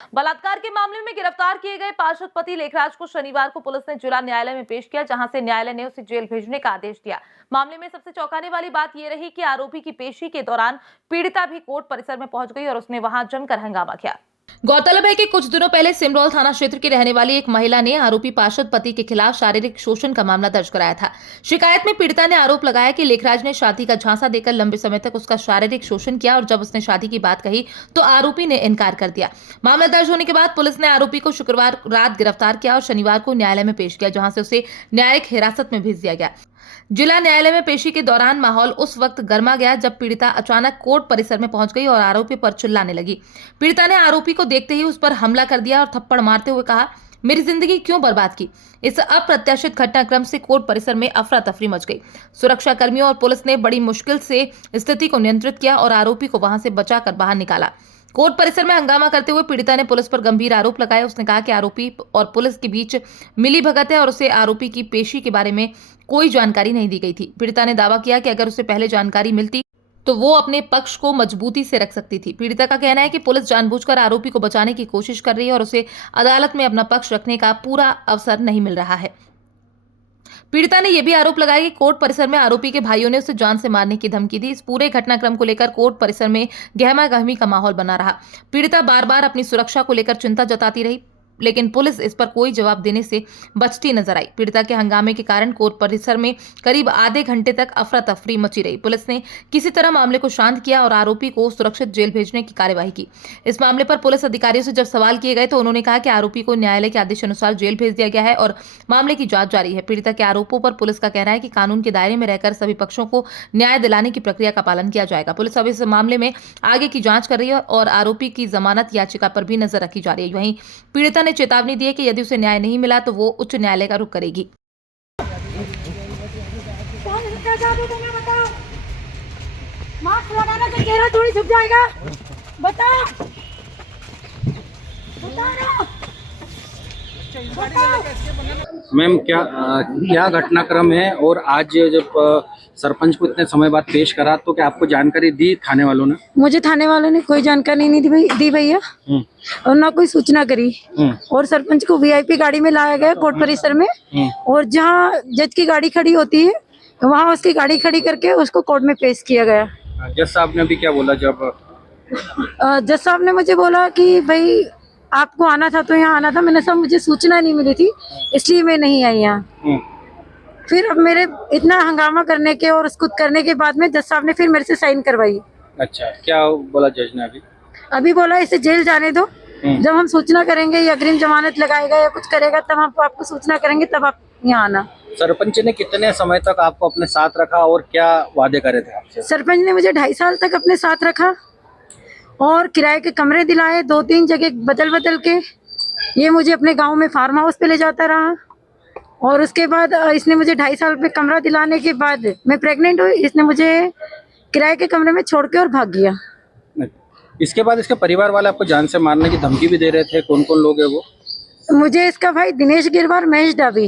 बलात्कार के मामले में गिरफ्तार किए गए पार्षद पति लेखराज को शनिवार को पुलिस ने जिला न्यायालय में पेश किया, जहां से न्यायालय ने उसे जेल भेजने का आदेश दिया। मामले में सबसे चौंकाने वाली बात यह रही कि आरोपी की पेशी के दौरान पीड़िता भी कोर्ट परिसर में पहुंच गई और उसने वहां जमकर हंगामा किया। गौरतलब है कि कुछ दिनों पहले सिमरौल थाना क्षेत्र की रहने वाली एक महिला ने आरोपी पार्षद पति के खिलाफ शारीरिक शोषण का मामला दर्ज कराया था। शिकायत में पीड़िता ने आरोप लगाया कि लेखराज ने शादी का झांसा देकर लंबे समय तक उसका शारीरिक शोषण किया और जब उसने शादी की बात कही तो आरोपी ने इनकार कर दिया। मामला दर्ज होने के बाद पुलिस ने आरोपी को शुक्रवार रात गिरफ्तार किया और शनिवार को न्यायालय में पेश किया, जहां से उसे न्यायिक हिरासत में भेज दिया गया। जिला न्यायालय में पेशी के दौरान माहौल उस वक्त गर्मा गया जब पीड़िता अचानक कोर्ट परिसर में पहुंच गई और आरोपी पर चिल्लाने लगी। पीड़िता ने आरोपी को देखते ही उस पर हमला कर दिया और थप्पड़ मारते हुए कहा, मेरी जिंदगी क्यों बर्बाद की। इस अप्रत्याशित घटनाक्रम से कोर्ट परिसर में अफरा तफरी मच गई। सुरक्षा कर्मियों और पुलिस ने बड़ी मुश्किल से स्थिति को नियंत्रित किया और आरोपी को वहां से बचाकर बाहर निकाला। कोर्ट परिसर में हंगामा करते हुए पीड़िता ने पुलिस पर गंभीर आरोप लगाए। उसने कहा कि आरोपी और पुलिस के बीच मिलीभगत है और उसे आरोपी की पेशी के बारे में कोई जानकारी नहीं दी गई थी। पीड़िता ने दावा किया कि अगर उसे पहले जानकारी मिलती तो वो अपने पक्ष को मजबूती से रख सकती थी। पीड़िता का कहना है कि पुलिस जानबूझकर आरोपी को बचाने की कोशिश कर रही है और उसे अदालत में अपना पक्ष रखने का पूरा अवसर नहीं मिल रहा है। पीड़िता ने यह भी आरोप लगाया कि कोर्ट परिसर में आरोपी के भाइयों ने उसे जान से मारने की धमकी दी। इस पूरे घटनाक्रम को लेकर कोर्ट परिसर में गहमा-गहमी का माहौल बना रहा। पीड़िता बार-बार अपनी सुरक्षा को लेकर चिंता जताती रही, लेकिन पुलिस इस पर कोई जवाब देने से बचती नजर आई। पीड़िता के हंगामे के कारण कोर्ट परिसर में करीब आधे घंटे तक अफरा तफरी मची रही। पुलिस ने किसी तरह मामले को शांत किया और आरोपी को सुरक्षित जेल भेजने की कार्यवाही की। इस मामले पर पुलिस अधिकारियों से जब सवाल किए गए तो उन्होंने कहा कि आरोपी को न्यायालय के आदेश अनुसार जेल भेज दिया गया है और मामले की जांच जारी है। पीड़िता के आरोपों पर पुलिस का कहना है कि कानून के दायरे में रहकर सभी पक्षों को न्याय दिलाने की प्रक्रिया का पालन किया जाएगा। पुलिस अब इस मामले में आगे की जांच कर रही है और आरोपी की जमानत याचिका पर भी नजर रखी जा रही है। वहीं पीड़िता ने चेतावनी दी है कि यदि उसे न्याय नहीं मिला तो वो उच्च न्यायालय का रुख करेगी। मास्क लगाना तो चेहरा थोड़ी छुप जाएगा। बता मैम, क्या घटनाक्रम है और आज जब सरपंच को इतने समय बाद पेश करा तो क्या आपको जानकारी दी थाने वालों ने? मुझे थाने वालों ने कोई जानकारी नहीं दी भैया, और ना कोई सूचना करी। और सरपंच को वीआईपी गाड़ी में लाया गया कोर्ट परिसर में, और जहाँ जज की गाड़ी खड़ी होती है वहाँ उसकी गाड़ी खड़ी करके उसको कोर्ट में पेश किया गया। जज साहब ने भी क्या बोला? जज साहब ने मुझे बोला कि भाई आपको आना था तो यहाँ आना था। मैंने, सब मुझे सूचना नहीं मिली थी इसलिए मैं नहीं आई यहाँ। फिर अब मेरे इतना हंगामा करने के और उसको करने के बाद में जज साहब ने फिर मेरे से साइन करवाई। अच्छा, क्या बोला जज ने? अभी बोला इसे जेल जाने दो, जब हम सूचना करेंगे या अग्रिम जमानत लगाएगा या कुछ करेगा तब हम आपको सूचना करेंगे, तब आप यहाँ आना। सरपंच ने कितने समय तक आपको अपने साथ रखा और क्या वादे करे थे आपसे? सरपंच ने मुझे 2.5 साल तक अपने साथ रखा और किराए के कमरे दिलाए 2-3 जगह बदल बदल के। ये मुझे अपने गांव में फार्म हाउस पे ले जाता रहा और उसके बाद इसने मुझे 2.5 साल पे कमरा दिलाने के बाद मैं प्रेग्नेंट हुई। इसने मुझे किराए के कमरे में छोड़ के और भाग गया। इसके बाद इसके परिवार वाले आपको जान से मारने की धमकी भी दे रहे थे। कौन कौन लोग है वो? मुझे इसका भाई दिनेश गिरवार, महेश डाबी,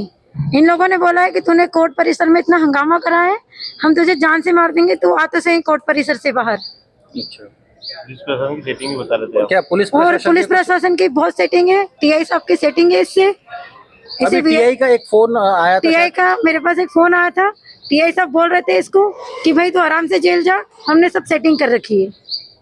इन लोगों ने बोला है कि तूने कोर्ट परिसर में इतना हंगामा करा है, हम तुझे जान से मार देंगे, तू आ तो सही कोर्ट परिसर से बाहर। अच्छा, पुलिस प्रशासन की सेटिंग बता रहे थे क्या? पुलिस प्रशासन की बहुत सेटिंग है, टीआई साहब की सेटिंग है इससे। अभी टीआई का एक फोन आया था। टीआई का मेरे पास एक फोन आया था। टीआई साहब बोल रहे थे इसको कि भाई तू आराम से जेल जा, हमने सब सेटिंग कर रखी है।